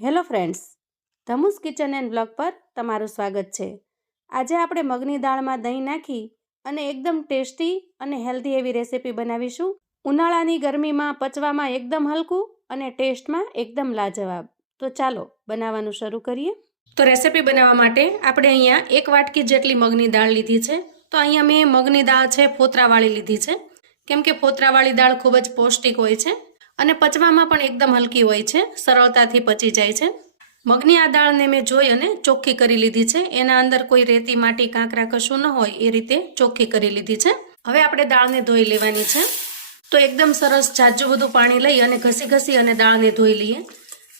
Hello friends Dhamu's kitchen and blog પર તમારું સ્વાગત છે. આજે આપણે મગની દાળમાં દહીં નાખી અને એકદમ ટેસ્ટી અને હેલ્ધી એવી રેસીપી બનાવીશું. ઉનાળાની ગરમીમાં પચવામાં એકદમ હલકું અને ટેસ્ટમાં એકદમ લાજવાબ. તો ચાલો બનાવવાનું શરૂ કરીએ. તો રેસિપી બનાવવા માટે આપણે અહીંયા એક વાટકી જેટલી મગની દાળ લીધી છે. તો અહીંયા મેં મગની દાળ છે, ફોતરાવાળી લીધી છે. કેમ કે ફોતરાવાળી દાળ ખૂબ જ પૌષ્ટિક હોય છે. અને પચવામાં પણ એકદમ હલકી હોય છે, સરળતાથી પચી જાય છે. મગની આ દાળને મેં જોઈ અને ચોખ્ખી કરી લીધી છે. એના અંદર કોઈ રેતી, માટી, કાંકરા કશું ન હોય, એ રીતે ચોખ્ખી કરી લીધી છે. હવે આપણે દાળને ધોઈ લેવાની છે. તો એકદમ સરસ જાજુ બધું પાણી લઈ અને ઘસી ઘસી અને દાળને ધોઈ લઈએ.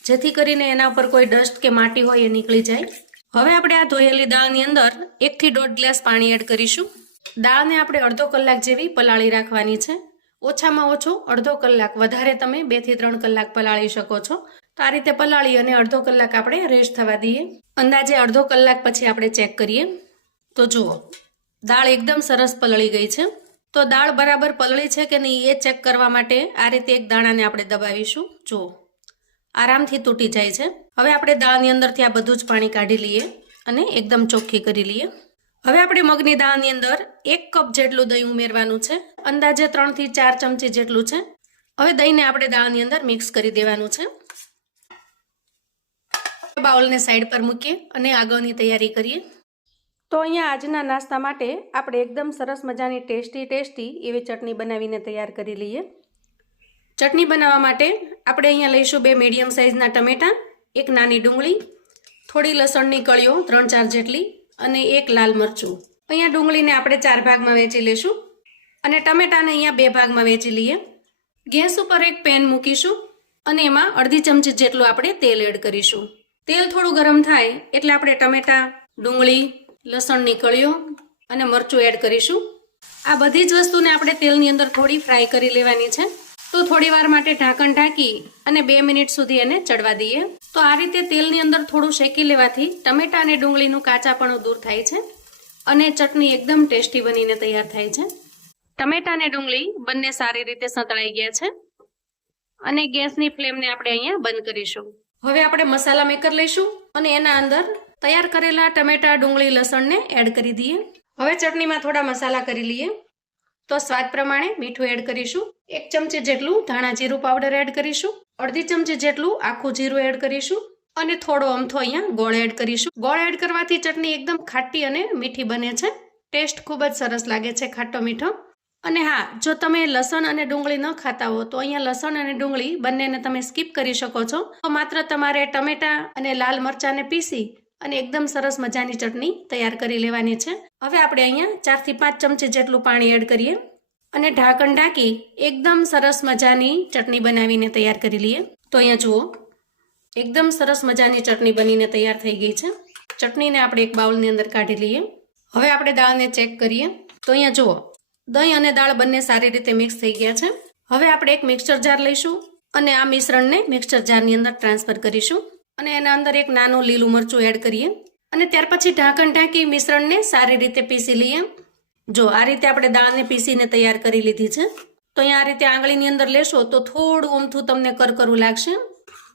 જેથી કરીને એના ઉપર કોઈ ડસ્ટ કે માટી હોય એ નીકળી જાય. હવે આપણે આ ધોયેલી દાળની અંદર એકથી દોઢ ગ્લાસ પાણી એડ કરીશું. દાળને આપણે અડધો કલાક જેવી પલાળી રાખવાની છે. ઓછામાં ઓછો અડધો કલાક. વધારે તમે બેથી ત્રણ કલાક પલાળી શકો છો. તો આ રીતે પલાળી અને અડધો કલાક આપણે રેસ્ટ થવા દઈએ. અંદાજે અડધો કલાક પછી આપણે ચેક કરીએ. તો જુઓ, દાળ એકદમ સરસ પલળી ગઈ છે. તો દાળ બરાબર પલળી છે કે નહીં એ ચેક કરવા માટે આ રીતે એક દાણાને આપણે દબાવીશું. જુઓ, આરામથી તૂટી જાય છે. હવે આપણે દાળની અંદરથી આ બધું જ પાણી કાઢી લઈએ અને એકદમ ચોખ્ખી કરી લઈએ. હવે આપણે મગની દાળની અંદર એક કપ જેટલું દહીં ઉમેરવાનું છે. અંદાજે ત્રણથી ચાર ચમચી જેટલું છે. હવે દહીંને આપણે દાળની અંદર મિક્સ કરી દેવાનું છે. બાઉલને સાઈડ પર મૂકીએ અને આગળની તૈયારી કરીએ. તો અહીંયા આજના નાસ્તા માટે આપણે એકદમ સરસ મજાની ટેસ્ટી ટેસ્ટી એવી ચટણી બનાવીને તૈયાર કરી લઈએ. ચટણી બનાવવા માટે આપણે અહીંયા લઈશું બે મીડિયમ સાઇઝના ટમેટાં, એક નાની ડુંગળી, થોડી લસણની કળીઓ, ત્રણ ચાર જેટલી અને એક લાલ મરચું. અહીંયા ડુંગળીને આપણે ચાર ભાગમાં વેચી લેશું અને ટમેટાને અહીંયા બે ભાગમાં વેચી લઈએ. ગેસ ઉપર એક પેન મૂકીશું અને એમાં અડધી ચમચી જેટલું આપણે તેલ એડ કરીશું. તેલ થોડું ગરમ થાય એટલે આપણે ટમેટા, ડુંગળી, લસણની કળીઓ અને મરચું એડ કરીશું. આ બધી જ વસ્તુને આપણે તેલની અંદર થોડી ફ્રાય કરી લેવાની છે. તો થોડી વાર માટે ઢાંકણ ઢાંકી અને બે મિનિટ સુધી એને ચડવા દઈએ. તો આ રીતે તેલની અંદર થોડું શેકી લેવાથી ટમેટા અને ડુંગળીનું કાચાપણું દૂર થાય છે અને ચટણી એકદમ ટેસ્ટી બનીને તૈયાર થાય છે. ટમેટા અને ડુંગળી બંને સારી રીતે સંતળાઈ ગયા છે અને ગેસની ફ્લેમને આપણે અહીંયા બંધ કરીશું. હવે આપણે મસાલા મેકર લઈશું અને એના અંદર તૈયાર કરેલા ટમેટા, ડુંગળી, લસણને એડ કરી દઈએ. હવે ચટણીમાં થોડા મસાલા કરી લઈએ. તો સ્વાદ પ્રમાણે મીઠું એડ કરીશું. એક ચમચી જેટલું ધાણા જીરું પાવડર એડ કરીશું. અડધી ચમચી જેટલું આખું જીરું એડ કરીશું. અને થોડો અમથો અહીંયા ગોળ એડ કરીશું. ગોળ એડ કરવાથી ચટણી એકદમ ખાટી અને મીઠી બને છે. ટેસ્ટ ખૂબ જ સરસ લાગે છે ખાટો મીઠો. અને હા, જો તમે લસણ અને ડુંગળી ન ખાતા હો, તો અહીંયા લસણ અને ડુંગળી બંનેને તમે સ્કીપ કરી શકો છો. તો માત્ર તમારે ટમેટા અને લાલ મરચાંને પીસી અને એકદમ સરસ મજાની ચટણી તૈયાર કરી લેવાની છે. હવે આપણે અહીંયા ચારથી પાંચ ચમચી જેટલું પાણી એડ કરીએ અને ઢાંકણ ઢાંકી એકદમ સરસ મજાની ચટણી બનાવીને તૈયાર કરી લઈએ. તો અહીંયા જુઓ, એકદમ સરસ મજાની ચટણી બનીને તૈયાર થઈ ગઈ છે. ચટણીને આપણે એક બાઉલની અંદર કાઢી લઈએ. હવે આપણે દાળને ચેક કરીએ. તો અહીંયા જુઓ, દહીં અને દાળ બંને સારી રીતે મિક્સ થઈ ગયા છે. હવે આપણે એક મિક્સર જાર લઈશું અને આ મિશ્રણને મિક્સચર જારની અંદર ટ્રાન્સફર કરીશું. અને એના અંદર એક નાનું લીલું મરચું એડ કરીએ. અને ત્યાર પછી ઢાંકણ ઢાંકી મિશ્રણને સારી રીતે પીસી લઈએ. જો આ રીતે આપણે દાળને પીસીને તૈયાર કરી લીધી છે. તો અહીંયા આ રીતે આંગળીની અંદર લેશો તો થોડું અમથું તમને કરકરું લાગશે.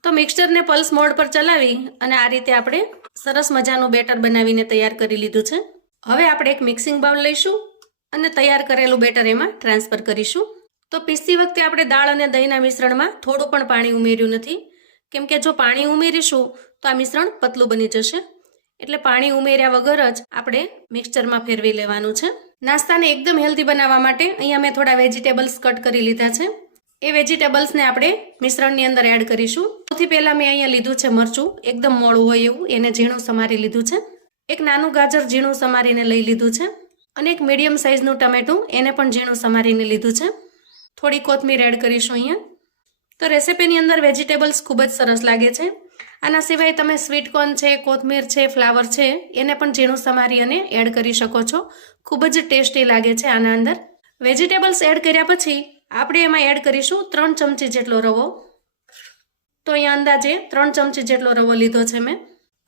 તો મિક્સચરને પલ્સ મોડ પર ચલાવી અને આ રીતે આપણે સરસ મજાનું બેટર બનાવીને તૈયાર કરી લીધું છે. હવે આપણે એક મિક્સિંગ બાઉલ લઈશું અને તૈયાર કરેલું બેટર એમાં ટ્રાન્સફર કરીશું. તો પીસતી વખતે આપણે દાળ અને દહીંના મિશ્રણમાં થોડું પણ પાણી ઉમેર્યું નથી. કેમ કે જો પાણી ઉમેરીશું તો આ મિશ્રણ પતલું બની જશે. એટલે પાણી ઉમેર્યા વગર જ આપણે મિક્સચરમાં ફેરવી લેવાનું છે. નાસ્તાને એકદમ હેલ્ધી બનાવવા માટે અહીંયા મેં થોડા વેજીટેબલ્સ કટ કરી લીધા છે. એ વેજીટેબલ્સને આપણે મિશ્રણની અંદર એડ કરીશું. સૌથી પહેલાં મેં અહીંયા લીધું છે મરચું. એકદમ મોડું હોય એવું. એને ઝીણું સમારી લીધું છે. એક નાનું ગાજર ઝીણું સમારીને લઈ લીધું છે. અને એક મીડિયમ સાઇઝનું ટમેટું એને પણ ઝીણું સમારીને લીધું છે. થોડી કોથમીર એડ કરીશું અહીંયા. તો રેસીપીની અંદર વેજીટેબલ્સ ખૂબ જ સરસ લાગે છે. આના સિવાય તમે સ્વીટ કોર્ન છે, કોથમીર છે ફ્લાવર છે, એને પણ ઝીણું સમારી અને એડ કરી શકો છો. ખૂબ જ ટેસ્ટી લાગે છે આના અંદર. વેજીટેબલ્સ એડ કર્યા પછી આપણે એમાં એડ કરીશું ત્રણ ચમચી જેટલો રવો. તો અહીંયા અંદાજે ત્રણ ચમચી જેટલો રવો લીધો છે મેં.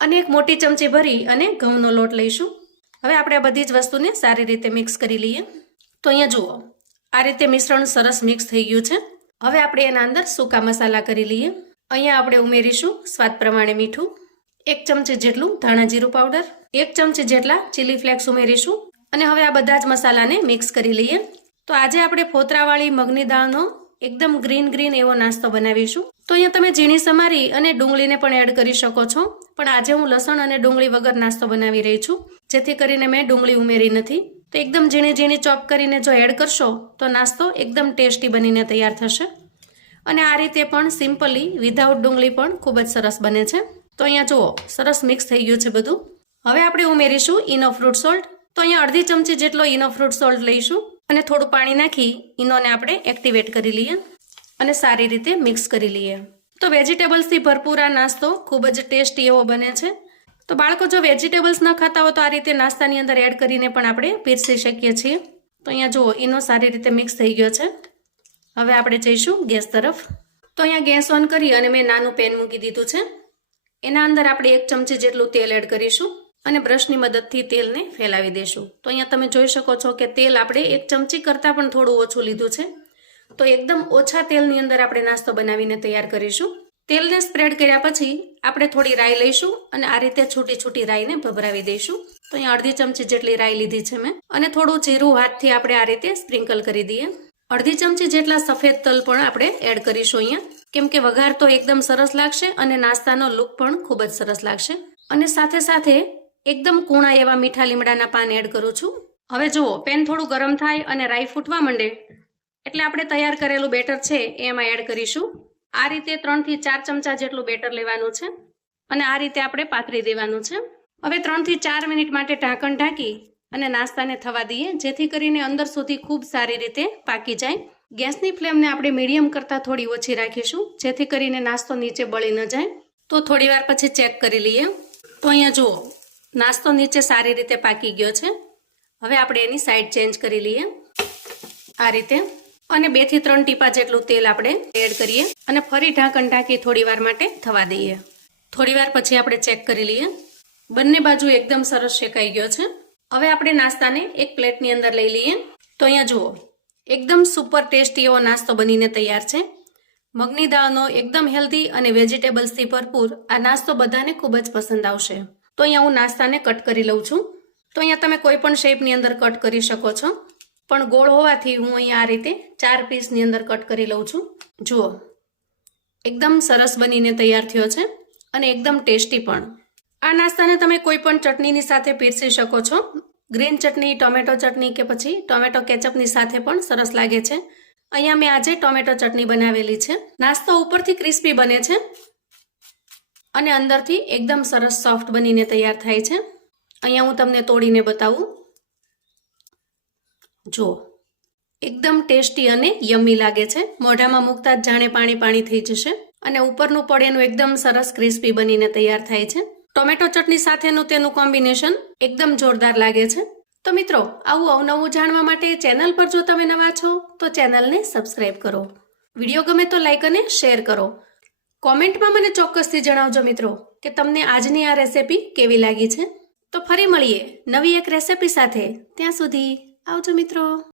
અને એક મોટી ચમચી ભરી અને ઘઉંનો લોટ લઈશું. હવે આપણે આ બધી જ વસ્તુને સારી રીતે મિક્સ કરી લઈએ. તો અહીંયા જુઓ, આ રીતે મિશ્રણ સરસ મિક્સ થઈ ગયું છે. હવે આપણે એના અંદર સૂકા મસાલા કરી લઈએ. અહીંયા આપણે ઉમેરીશું સ્વાદ પ્રમાણે મીઠું. એક ચમચી જેટલું ધાણા જીરું પાવડર. એક ચમચી જેટલા ચીલી ફ્લેક્સ ઉમેરીશું. અને હવે આ બધા જ મસાલાને મિક્સ કરી લઈએ. તો આજે આપણે ફોતરાવાળી મગની દાળનો એકદમ ગ્રીન ગ્રીન એવો નાસ્તો બનાવીશું. તો અહીંયા તમે ઝીણી સમારી અને ડુંગળીને પણ એડ કરી શકો છો. પણ આજે હું લસણ અને ડુંગળી વગર નાસ્તો બનાવી રહી છું. જેથી કરીને મેં ડુંગળી ઉમેરી નથી. તો એકદમ ઝીણી ઝીણી ચોપ કરીને જો એડ કરશો, તો નાસ્તો એકદમ ટેસ્ટી બનીને તૈયાર થશે. અને આ રીતે પણ સિમ્પલી વિધાઉટ ડુંગળી પણ ખૂબ જ સરસ બને છે. તો અહીંયા જુઓ, સરસ મિક્સ થઈ ગયું છે બધું. હવે આપણે ઉમેરીશું ઇનો ફ્રૂટ સોલ્ટ. તો અહીંયા અડધી ચમચી જેટલો ઇનો ફ્રૂટ સોલ્ટ લઈશું. અને થોડું પાણી નાખી ઇનોને આપણે એક્ટિવેટ કરી લઈએ અને સારી રીતે મિક્સ કરી લઈએ. તો વેજીટેબલ્સથી ભરપૂર આ નાસ્તો ખૂબ જ ટેસ્ટી એવો બને છે. તો બાળકો, જો વેજીટેબલ્સ ન ખાતા હોય તો આ રીતે નાસ્તાની અંદર એડ કરીને પણ આપણે પીરસી શકીએ છીએ. તો અહીંયા જુઓ ઇનો સારી રીતે મિક્સ થઈ ગયો છે. હવે આપણે જઈશું ગેસ તરફ. તો અહીંયા ગેસ ઓન કરી અને મેં નાનું પેન મૂકી દીધું છે. એના અંદર આપણે એક ચમચી જેટલું તેલ એડ કરીશું અને બ્રશની મદદથી તેલને ફેલાવી દઈશું તો અહીંયા તમે જોઈ શકો છો કે તેલ આપણે એક ચમચી કરતાં પણ થોડું ઓછું લીધું છે. તો એકદમ ઓછા તેલની અંદર આપણે નાસ્તો બનાવીને તૈયાર કરીશું. તેલને સ્પ્રેડ કર્યા પછી આપણે થોડી રાઈ લઈશું અને આ રીતે છૂટી છૂટી રાઈને ભભરાવી દઈશું. તો અહીંયા અડધી ચમચી જેટલી રાઈ લીધી છે મેં. અને થોડું જીરું હાથથી આપણે આ રીતે સ્પ્રિંકલ કરી દઈએ. અડધી ચમચી જેટલા સફેદ તલ પણ આપણે એડ કરીશું અહીંયા. કેમ કે વઘાર તો એકદમ સરસ લાગશે અને નાસ્તાનો લુક પણ ખૂબ જ સરસ લાગશે. અને સાથે સાથે એકદમ કૂણા એવા મીઠા લીમડાના પાન એડ કરું છું. હવે જુઓ પેન થોડું ગરમ થાય અને રાઈ ફૂટવા માંડે. એટલે આપણે તૈયાર કરેલું બેટર છે એ એમાં એડ કરીશું. આ રીતે ત્રણથી ચાર ચમચા જેટલું બેટર લેવાનું છે અને આ રીતે આપણે પાથરી દેવાનું છે. હવે ત્રણથી ચાર મિનિટ માટે ઢાંકણ ઢાંકી અને નાસ્તાને થવા દઈએ, જેથી કરીને અંદર સુધી ખૂબ સારી રીતે પાકી જાય. ગેસની ફ્લેમને આપણે મીડિયમ કરતાં થોડી ઓછી રાખીશું, જેથી કરીને નાસ્તો નીચે બળી ન જાય. તો થોડી વાર પછી ચેક કરી લઈએ. તો અહીંયા જુઓ, નાસ્તો નીચે સારી રીતે પાકી ગયો છે. હવે આપણે એની સાઈડ ચેન્જ કરી લઈએ. આ રીતે અને બેથી ત્રણ ટીપા જેટલું તેલ આપણે એડ કરીએ અને ફરી ઢાંકણ ઢાંકી થોડી માટે થવા દઈએ. થોડી પછી આપણે ચેક કરી લઈએ. બંને બાજુ એકદમ સરસ શેકાઈ ગયો છે. હવે આપણે નાસ્તાને એક પ્લેટની અંદર લઈ લઈએ. તો અહીંયા જુઓ, એકદમ સુપર ટેસ્ટી એવો નાસ્તો બનીને તૈયાર છે. મગની દાળનો એકદમ હેલ્ધી અને વેજીટેબલ્સથી ભરપૂર આ નાસ્તો બધાને ખૂબ જ પસંદ આવશે. તો અહીંયા હું નાસ્તાને કટ કરી લઉં છું. તો અહીંયા તમે કોઈ પણ શેપની અંદર કટ કરી શકો છો. પણ ગોળ હોવાથી હું અહીંયા આ રીતે ચાર પીસની અંદર કટ કરી લઉં છું. જુઓ. એકદમ સરસ બનીને તૈયાર થયો છે અને એકદમ ટેસ્ટી પણ. આ નાસ્તાને તમે કોઈ પણ ચટણીની સાથે પીરસી શકો છો. ગ્રીન ચટણી, ટોમેટો ચટણી કે પછી ટોમેટો કેચઅપની સાથે પણ સરસ લાગે છે. અહીંયા મેં આજે ટોમેટો ચટણી બનાવેલી છે. નાસ્તો ઉપરથી ક્રિસ્પી બને છે અને અંદરથી એકદમ સરસ સોફ્ટ બનીને તૈયાર થાય છે. અહીંયા હું તમને તોડીને બતાવું. જુઓ એકદમ ટેસ્ટી અને યમ્મી લાગે છે. મોઢામાં મૂકતા જ જાણે પાણી પાણી થઈ જશે અને ઉપરનું પડેનું એકદમ સરસ ક્રિસ્પી બનીને તૈયાર થાય છે. ટોમેટો ચટણી સાથેનું તેનું કોમ્બિનેશન એકદમ જોરદાર લાગે છે. તો મિત્રો, આવું અવનવું જાણવા માટે ચેનલ પર જો તમે નવા છો, તો ચેનલને સબસ્ક્રાઇબ કરો. વીડિયો ગમે તો લાઇક અને શેર કરો. કોમેન્ટમાં મને ચોક્કસથી જણાવજો મિત્રો, કે તમને આજની આ રેસિપી કેવી લાગી છે. તો ફરી મળીએ નવી એક રેસિપી સાથે. ત્યાં સુધી આવજો મિત્રો.